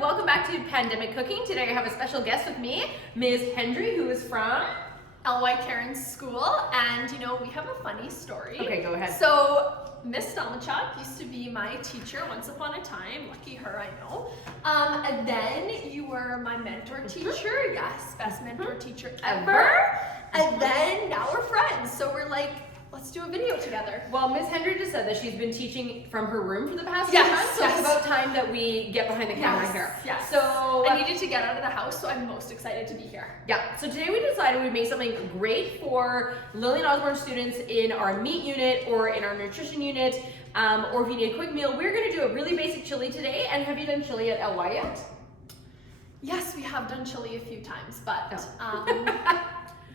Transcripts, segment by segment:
welcome back to Pandemic Cooking. Today I have a special guest with me, Ms. Hendry, who is from LY Karen's school, and we have a funny story. Okay, go ahead. So Miss Stelmaschuk used to be my teacher once upon a time. Lucky her, I know. And then you were my mentor teacher. Yes, best mentor teacher ever. And then now we're friends. So we're like, let's do a video together. Well, Ms. Hendry just said that she's been teaching from her room for the past Yes, few months, so yes. it's about time that we get behind the camera here. Yes. So I needed to get out of the house, so I'm most excited to be here. yeah, so today we decided we'd make something great for Lillian Osborne students in our meat unit or in our nutrition unit, or if you need a quick meal. We're gonna do a really basic chili today. And have you done chili at LY yet? Yes, we have done chili a few times, but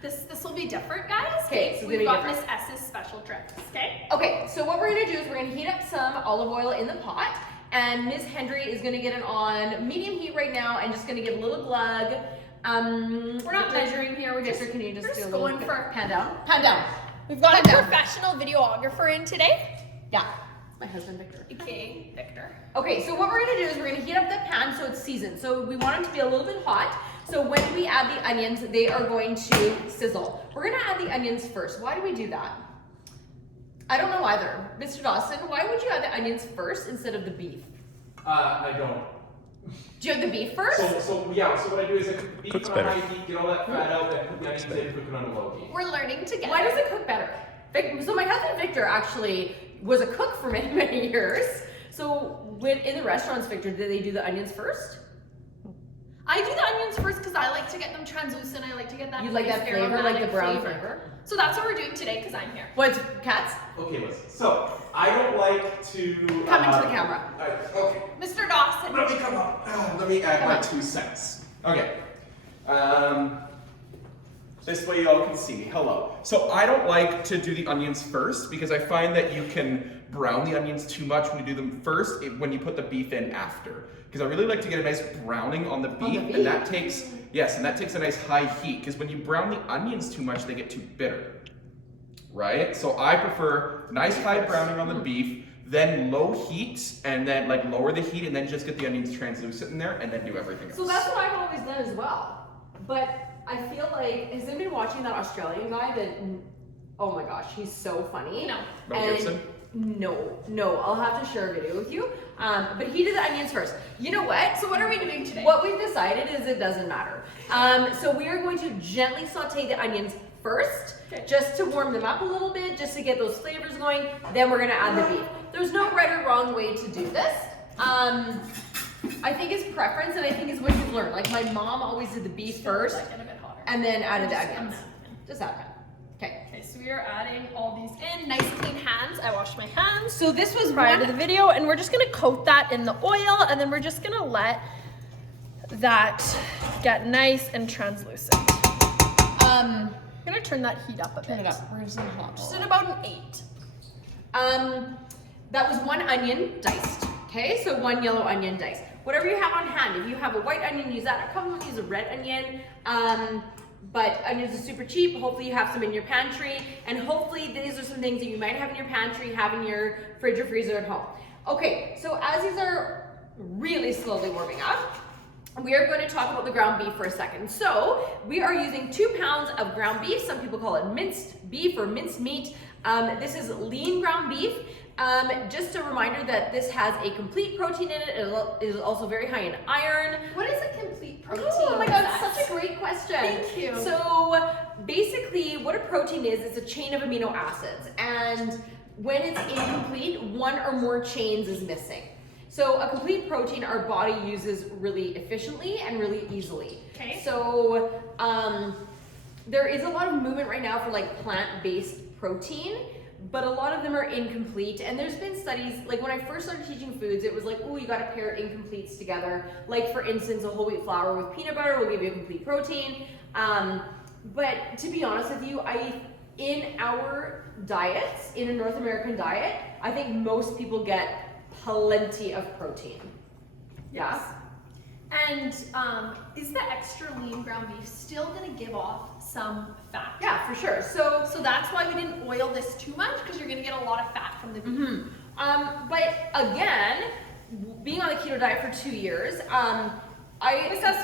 this will be different, guys. Okay, so we've it's gonna got be Miss S's special tricks. Okay. Okay, so what we're gonna do is we're gonna heat up some olive oil in the pot, and Ms. Hendry is gonna get it on medium heat right now and just gonna give a little glug. We're not measuring here. We're just Can you just we're do just a little going for pan down? Pan down. We've got Pan a down. professional videographer in today. Yeah, my husband Victor. Okay, Victor. Okay, so what we're gonna do is we're gonna heat up the pan so it's seasoned. So we want it to be a little bit hot. So when we add the onions, they are going to sizzle. We're gonna add the onions first. Why do we do that? I don't know either. Mr. Dawson, why would you add the onions first instead of the beef? I don't. Do you have the beef first? So what I do is I cook the beef Cooks on better. high heat, get all that fat out, then put the onions in, cook it on a low heat. We're learning together. Why does it cook better? So my husband Victor actually was a cook for many, many years. So when in the restaurants, Victor, did they do the onions first? I do the onions first because I like to get them translucent. I like to get that. You like nice that flavor, like the aromatic brown flavor? So that's what we're doing today because I'm here. What's cats? Okay, listen. So I don't like to Come into the camera. Okay. Mr. Dawson. Let me come up. Let me add Come my on. 2 cents. Okay. This way y'all can see me. Hello. So I don't like to do the onions first because I find that you can brown the onions too much when you do them first when you put the beef in after. Because I really like to get a nice browning on the beef, and that takes a nice high heat. Because when you brown the onions too much, they get too bitter. Right? So I prefer nice high browning on the beef, then low heat, and then like lower the heat, and then just get the onions translucent in there, and then do everything else. So that's what I've always done as well. But I feel like, has anyone been watching that Australian guy that, oh my gosh, he's so funny. No. Mel Gibson? No, I'll have to share a video with you. But he did the onions first. You know what? So what are we doing today? What we've decided is it doesn't matter. So we are going to gently saute the onions first, just to warm them up a little bit, just to get those flavors going. Then we're gonna add the beef. There's no right or wrong way to do this. I think it's preference, and I think it's what you've learned. Like my mom always did the beef first, Like it a bit hotter. and then added the Just onions. add that. Just add that. Okay. Okay, so we are adding all these in. Nice clean hands. I washed my hands So this was prior to the video, and we're just gonna coat that in the oil, and then we're just gonna let that get nice and translucent. I'm gonna turn that heat up a bit. Turn it up. We're just gonna hot. Just at about an 8. That was 1 onion diced. Okay, so 1 yellow onion diced. Whatever you have on hand. If you have a white onion, use that. A couple of them use a red onion. But onions are super cheap. Hopefully you have some in your pantry, and hopefully these are some things that you might have in your pantry, have in your fridge or freezer at home. Okay, so as these are really slowly warming up, we are going to talk about the ground beef for a second. So we are using 2 pounds of ground beef. Some people call it minced beef or minced meat. This is lean ground beef. Just a reminder that this has a complete protein in it. It is also very high in iron. What is a complete protein? Oh my god, such a great question. Thank you. So basically what a protein is, it's a chain of amino acids. And when it's incomplete, 1 or more chains is missing. So a complete protein our body uses really efficiently and really easily. Okay. So there is a lot of movement right now for like plant-based protein, but a lot of them are incomplete. And there's been studies, like when I first started teaching foods, it was like, oh, you gotta pair incompletes together. Like for instance, a whole wheat flour with peanut butter will give you a complete protein. But to be honest with you, in our diets, in a North American diet, I think most people get plenty of protein. Yes. And is the extra lean ground beef still gonna give off some fat? Yeah, for sure. So So that's why we didn't oil this too much, because you're gonna get a lot of fat from the beef. But again, being on the keto diet for 2 years, Miss,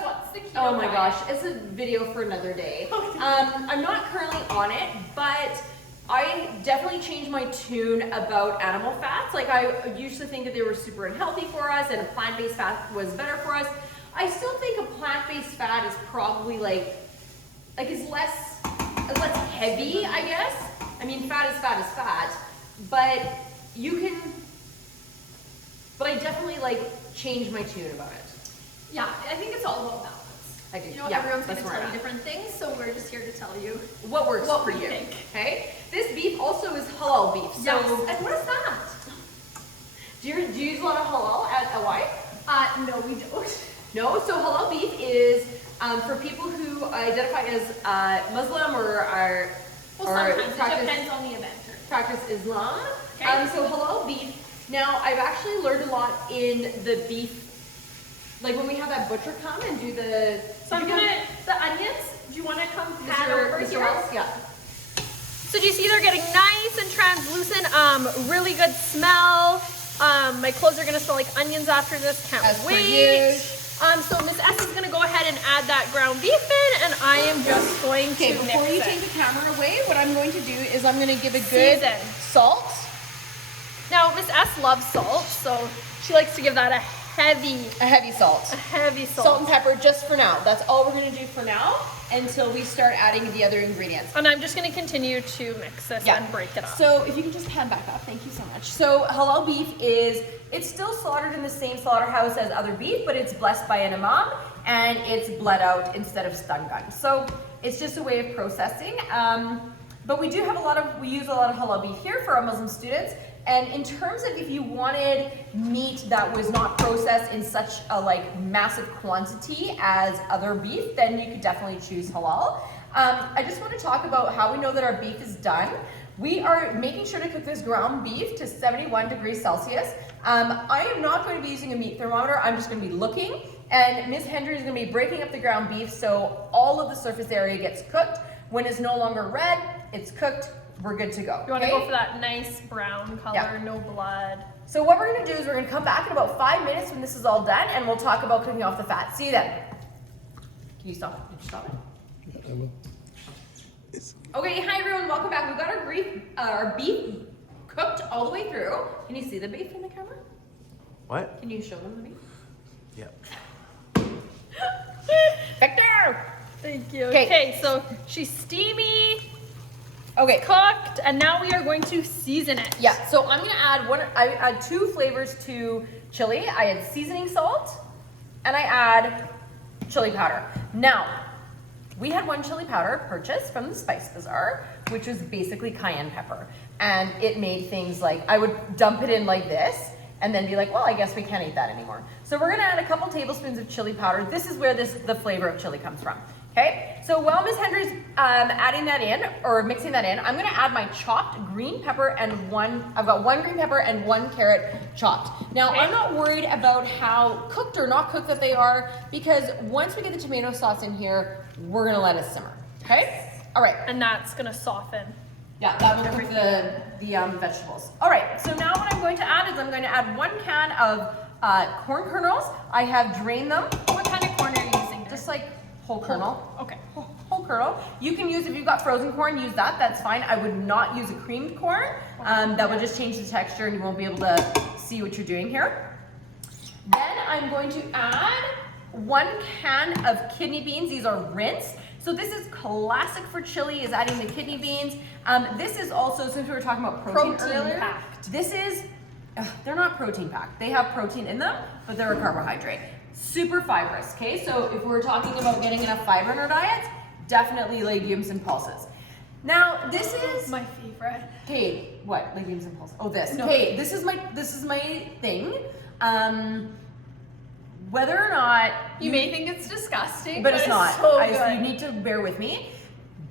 what's the keto oh my diet? gosh, it's a video for another day. I'm not currently on it, but I definitely changed my tune about animal fats. Like I used to think that they were super unhealthy for us and a plant-based fat was better for us. I still think a plant-based fat is probably like is less heavy, I guess. I mean, fat is fat, but I definitely like changed my tune about it. Yeah, I think it's all about balance. I do. You know, Yeah, everyone's that's going to where tell I'm you at. different things, so we're just here to tell you What works what for we you? think. Okay. This beef also is halal beef. So, Yes. And what is that? do you use a lot of halal at LY? No, we don't. No. So halal beef is for people who identify as Muslim or are Well, or sometimes it depends on the event. practice Islam. Okay. So halal beef. Now I've actually learned a lot in the beef. Like when we have that butcher come and do the. So I'm gonna, the onions, do you want to come pat over Mr. here? Wells? Yeah. So do you see they're getting nice and translucent, really good smell. My clothes are gonna smell like onions after this, can't As per wait. usual. So Miss S is gonna go ahead and add that ground beef in, and I am just going Okay, to before mix you it. take the camera away, what I'm going to do is I'm going to give a good Season. salt. Now Miss S loves salt, so she likes to give that a heavy salt. salt. Salt and pepper just for now. That's all we're going to do for now until we start adding the other ingredients. And I'm just gonna continue to mix this and break it up. So if you can just pan back up, thank you so much. So halal beef it's still slaughtered in the same slaughterhouse as other beef, but it's blessed by an imam and it's bled out instead of stun gun. So it's just a way of processing. But we use a lot of halal beef here for our Muslim students. And in terms of if you wanted meat that was not processed in such a massive quantity as other beef, then you could definitely choose halal. I just want to talk about how we know that our beef is done. We are making sure to cook this ground beef to 71 degrees Celsius. I am not going to be using a meat thermometer. I'm just going to be looking. And Ms. Hendry is going to be breaking up the ground beef so all of the surface area gets cooked. When it's no longer red, it's cooked. We're good to go. You want to okay? go for that nice brown color, Yeah. no blood. So what we're going to do is we're going to come back in about 5 minutes when this is all done, and we'll talk about cooking off the fat. See you then. Can you stop it? Did you stop it? I will. Okay, hi everyone, welcome back. We've got our beef cooked all the way through. Can you see the beef in the camera? What? Can you show them the beef? Yeah. Victor! Thank you. 'Kay. Okay, so she's steamy, Okay, cooked, and now we are going to season it. yeah, so I'm gonna I add 2 flavors to chili. I add seasoning salt, and I add chili powder. Now, we had 1 chili powder purchased from the Spice Bazaar, which was basically cayenne pepper. And it made things like, I would dump it in like this, and then be like, well, I guess we can't eat that anymore. So we're gonna add a couple tablespoons of chili powder. This is where the flavor of chili comes from. Okay, so while Ms. Hendry's adding that in, or mixing that in, I'm gonna add my chopped green pepper and I've got 1 green pepper and 1 carrot chopped. Now, Okay. I'm not worried about how cooked or not cooked that they are, because once we get the tomato sauce in here, we're gonna let it simmer, okay? All right, And that's gonna soften. yeah, that will cook the vegetables. All right, so now what I'm going to add is I'm going to add 1 can of corn kernels. I have drained them, What kind of corn are you using? just like whole kernel. Okay. Whole kernel. You can use, if you've got frozen corn, use that, that's fine. I would not use a creamed corn. That would just change the texture and you won't be able to see what you're doing here. Then I'm going to add 1 can of kidney beans. These are rinsed. So this is classic for chili, is adding the kidney beans. This is also, since we were talking about protein earlier, packed. this is, they're not protein packed. They have protein in them, but they're a carbohydrate. Super fibrous, okay? So if we're talking about getting enough fiber in our diets, definitely legumes and pulses. Now, this is My favorite. okay, what? Legumes and pulses. Oh, this. No. Okay, this is my thing. Whether or not You may think it's disgusting, but it's not. so You good. need to bear with me.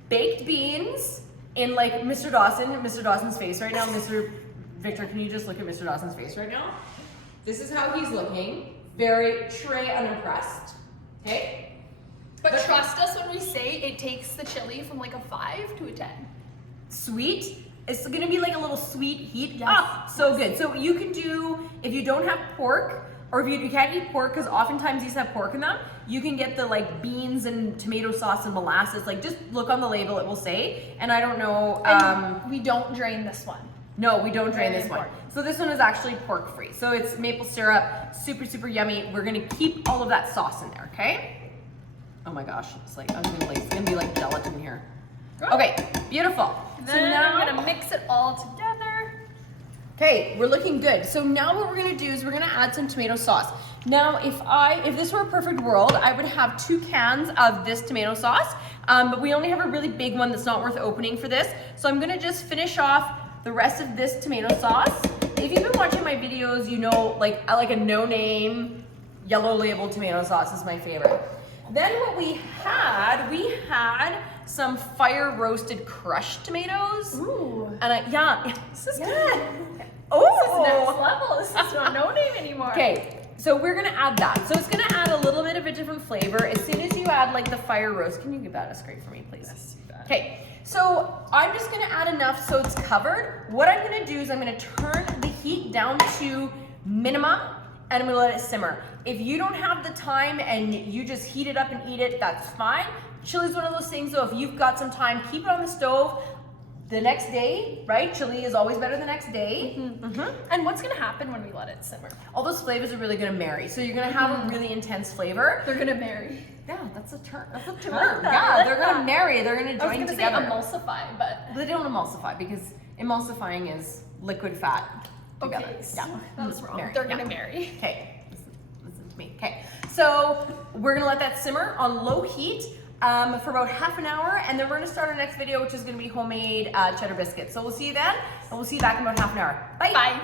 Baked beans in like Mr. Dawson's face right now. Mr. Victor, can you just look at Mr. Dawson's face right now? This is how he's looking. Very tray unimpressed. Okay? But trust us when we say it takes the chili from like a 5 to a 10. Sweet. It's gonna be like a little sweet heat. Yes. Ah, so good. So you can do, if you don't have pork, or if you can't eat pork, because oftentimes these have pork in them, you can get the like beans and tomato sauce and molasses. Like just look on the label, it will say. And I don't know. And we don't drain this one. No, we don't drain Very this one. important. So this one is actually pork free. So it's maple syrup, super, super yummy. We're gonna keep all of that sauce in there, okay? Oh my gosh, it's like, it's gonna be like gelatin here. Okay, beautiful. Then I'm gonna mix it all together. Okay, we're looking good. So now what we're gonna do is we're gonna add some tomato sauce. Now, if this were a perfect world, I would have 2 cans of this tomato sauce, but we only have a really big one that's not worth opening for this. So I'm gonna just finish off the rest of this tomato sauce. If you've been watching my videos, you know, like I like a no-name yellow label tomato sauce is my favorite. Then what we had some fire roasted crushed tomatoes. Ooh. And yeah, This is yeah. good. Oh, This is next level. This is not no name anymore. Okay, so we're gonna add that. So it's gonna add a little bit of a different flavor. As soon as you add like the fire roast, can you give that a scrape for me, please? Yes, you bet. Okay, so I'm just gonna add enough so it's covered. What I'm gonna do is I'm gonna turn the heat down to minimum and I'm gonna let it simmer. If you don't have the time and you just heat it up and eat it, that's fine. Chili's one of those things though, if you've got some time, keep it on the stove. The next day, right? Chili is always better the next day. And what's gonna happen when we let it simmer? All those flavors are really gonna marry. So you're gonna have a really intense flavor. They're gonna marry. Yeah, that's a term. That's a I term. like that, I Yeah, like they're gonna that. marry. They're gonna I was join gonna together. say emulsify, but They don't emulsify because emulsifying is liquid fat together. okay, Yeah. that was wrong. Marry, They're yeah. gonna marry. Okay, listen to me. Okay, so we're gonna let that simmer on low heat for about half an hour, and then we're gonna start our next video, which is gonna be homemade cheddar biscuits. So we'll see you then, and we'll see you back in about half an hour. Bye. Bye.